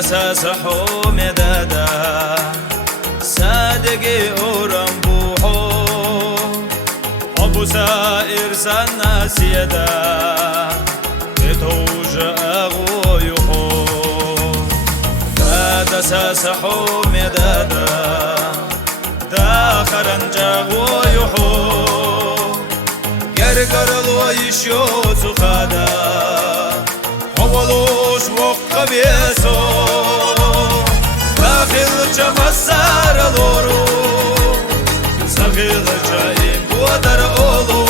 ساسحو مدادا صادقي ورمبوحو أبو سائر سنة سيدا بتوج أغويحو دادا ساسحو مدادا داخرن جاغويحو قرقرلو يشيو سخادا حولوش وقبيسو داخل جمسار لورو سخيل جايم بودر أولو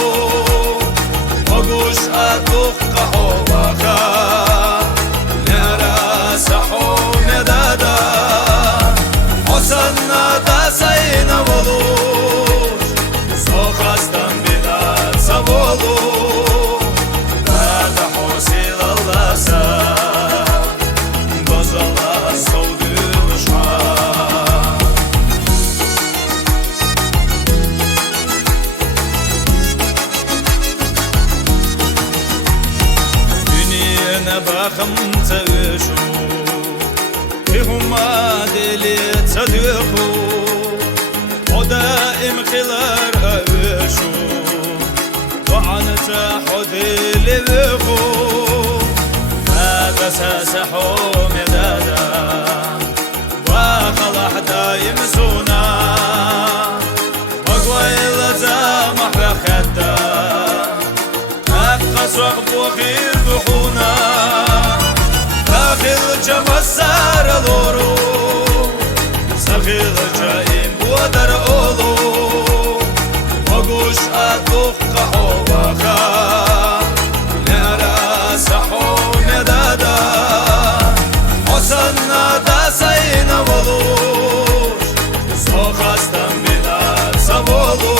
وقوش أتوقع حواخا نرى سحو مدادا حسنا داسين ولوش سوخستن بنا سبولو دادا حسيل الله سا باخم تغشو هما دلي تصدقو ودائم خلار أوشو وعنت حدي لبخو هذا ساسحو مدادا وخلح دايم سونا وقويل زامح لخدا أبقى صحبو خير دخونا داخل جمسار لورو سخيل جايم بودر أولو وقوش أتوقع حواخا نرى سحو مدادا حسنا داسين ولوش سوخستن بنا سبولو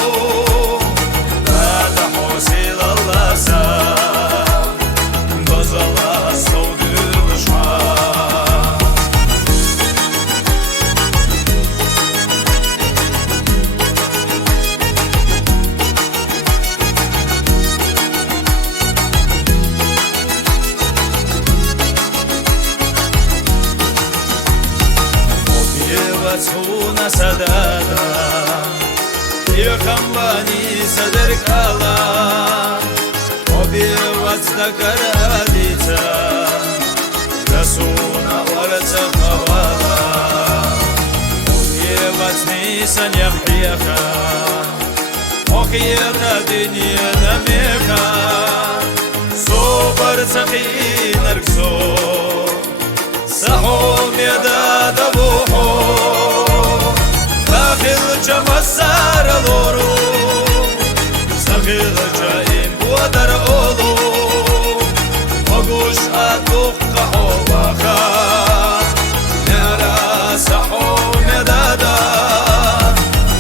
دادا حسيل الله سا هونا سدادا يخمباني صدرك الله وبيوتك راديتا رسونا ورتقوالا وبيوتني سنيحيخا وخيرنا دنيا نميخا صبر سخين ركسو سحو ميدادا بوحو داخل جمسار لورو سخيل جايم بودر أولو وقوش أتوقع حواخا نرى سحو مدادا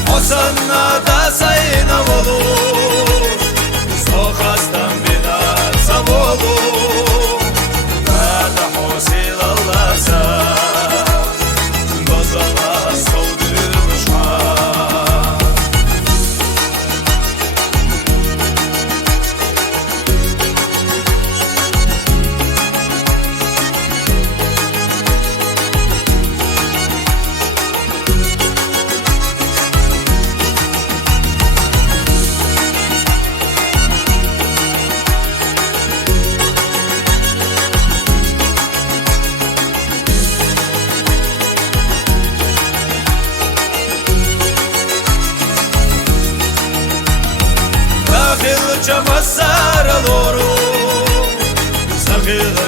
حسنا داسين ولوش سوخستن بنا سبولو دادا حسيل الله سا جمسار لورو سخيل